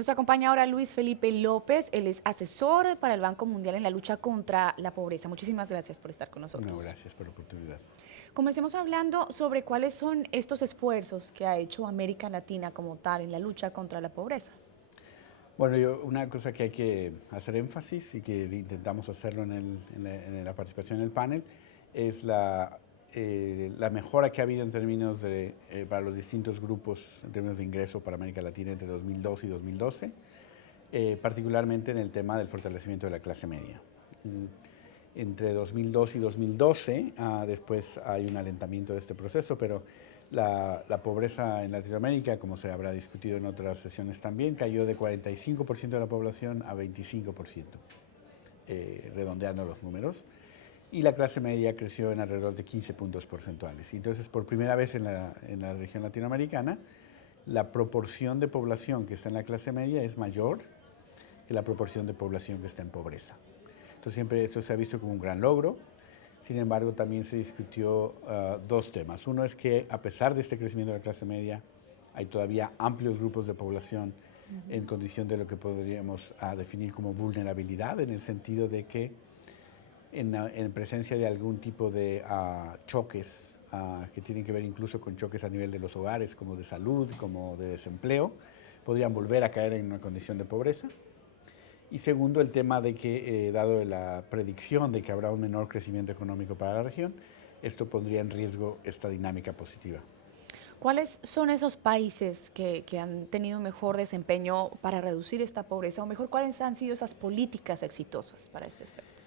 Nos acompaña ahora Luis Felipe López, él es asesor para el Banco Mundial en la lucha contra la pobreza. Muchísimas gracias por estar con No, nosotros. gracias por la oportunidad. Comencemos hablando sobre cuáles son estos esfuerzos que ha hecho América Latina como tal en la lucha contra la pobreza. Bueno, una cosa que hay que hacer énfasis y que intentamos hacerlo en la participación en el panel es la mejora que ha habido en términos para los distintos grupos, en términos de ingreso para América Latina entre 2002 y 2012, particularmente en el tema del fortalecimiento de la clase media. Entre 2002 y 2012, después hay un alentamiento de este proceso, pero la pobreza en Latinoamérica, como se habrá discutido en otras sesiones también, cayó de 45% de la población a 25%, redondeando los números, y la clase media creció en alrededor de 15 puntos porcentuales. Y entonces, por primera vez en la región latinoamericana, la proporción de población que está en la clase media es mayor que la proporción de población que está en pobreza. Entonces, siempre esto se ha visto como un gran logro. Sin embargo, también se discutió dos temas. Uno es que, a pesar de este crecimiento de la clase media, hay todavía amplios grupos de población en condición de lo que podríamos definir como vulnerabilidad, en el sentido de que en presencia de algún tipo de choques que tienen que ver incluso con choques a nivel de los hogares, como de salud, como de desempleo, podrían volver a caer en una condición de pobreza. Y segundo, el tema de que, dado la predicción de que habrá un menor crecimiento económico para la región, esto pondría en riesgo esta dinámica positiva. ¿Cuáles son esos países que han tenido mejor desempeño para reducir esta pobreza? O mejor, ¿cuáles han sido esas políticas exitosas para este aspecto?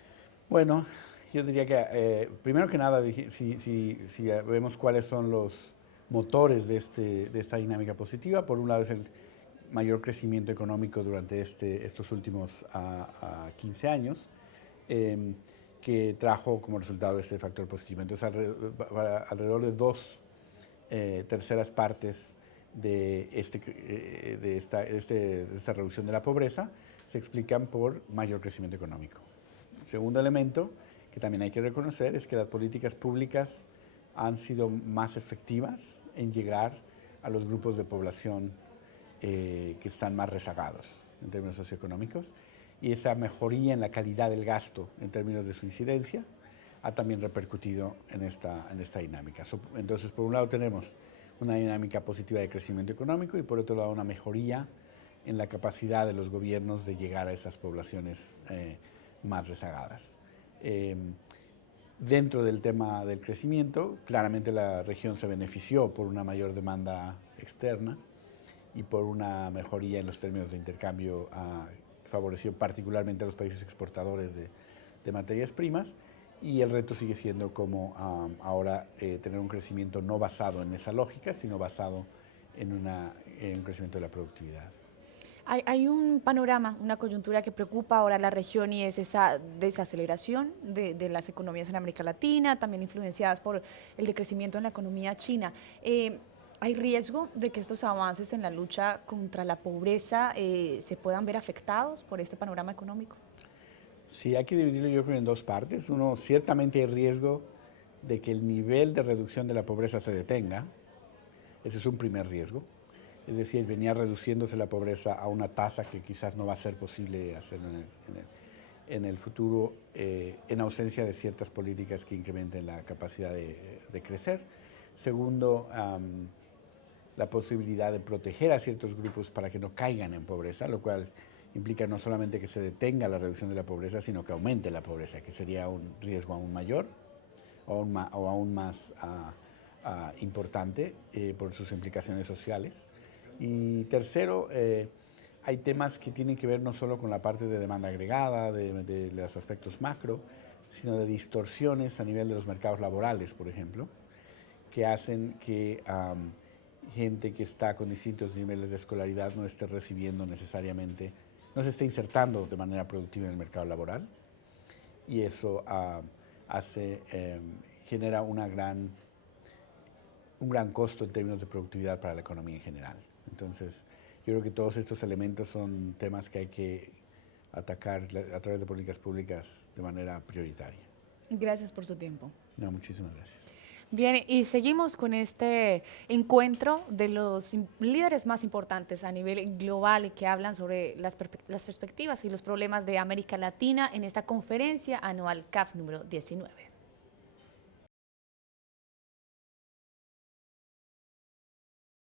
Bueno, yo diría que, primero que nada, si vemos cuáles son los motores de esta dinámica positiva, por un lado es el mayor crecimiento económico durante estos últimos 15 años, que trajo como resultado este factor positivo. Entonces, alrededor de dos terceras partes de esta reducción de la pobreza se explican por mayor crecimiento económico. Segundo elemento que también hay que reconocer es que las políticas públicas han sido más efectivas en llegar a los grupos de población que están más rezagados en términos socioeconómicos, y esa mejoría en la calidad del gasto en términos de su incidencia ha también repercutido en esta dinámica. Entonces, por un lado tenemos una dinámica positiva de crecimiento económico y por otro lado una mejoría en la capacidad de los gobiernos de llegar a esas poblaciones más rezagadas. Dentro del tema del crecimiento, claramente la región se benefició por una mayor demanda externa y por una mejoría en los términos de intercambio que favoreció particularmente a los países exportadores de materias primas, y el reto sigue siendo como ahora tener un crecimiento no basado en esa lógica, sino basado en un crecimiento de la productividad. Hay un panorama, una coyuntura que preocupa ahora a la región y es esa desaceleración de las economías en América Latina, también influenciadas por el decrecimiento en la economía china. ¿Hay riesgo de que estos avances en la lucha contra la pobreza se puedan ver afectados por este panorama económico? Sí, hay que dividirlo yo creo en dos partes. Uno, ciertamente hay riesgo de que el nivel de reducción de la pobreza se detenga. Ese es un primer riesgo. Es decir, venía reduciéndose la pobreza a una tasa que quizás no va a ser posible hacerlo en el futuro, en ausencia de ciertas políticas que incrementen la capacidad de crecer. Segundo, la posibilidad de proteger a ciertos grupos para que no caigan en pobreza, lo cual implica no solamente que se detenga la reducción de la pobreza, sino que aumente la pobreza, que sería un riesgo aún mayor o aún más importante por sus implicaciones sociales. Y tercero, hay temas que tienen que ver no solo con la parte de demanda agregada, de los aspectos macro, sino de distorsiones a nivel de los mercados laborales, por ejemplo, que hacen que gente que está con distintos niveles de escolaridad no esté recibiendo necesariamente, no se esté insertando de manera productiva en el mercado laboral, y eso genera un gran costo en términos de productividad para la economía en general. Entonces, yo creo que todos estos elementos son temas que hay que atacar a través de políticas públicas de manera prioritaria. Gracias por su tiempo. No, muchísimas gracias. Bien, y seguimos con este encuentro de los líderes más importantes a nivel global y que hablan sobre las perspectivas y los problemas de América Latina en esta conferencia anual CAF número 19.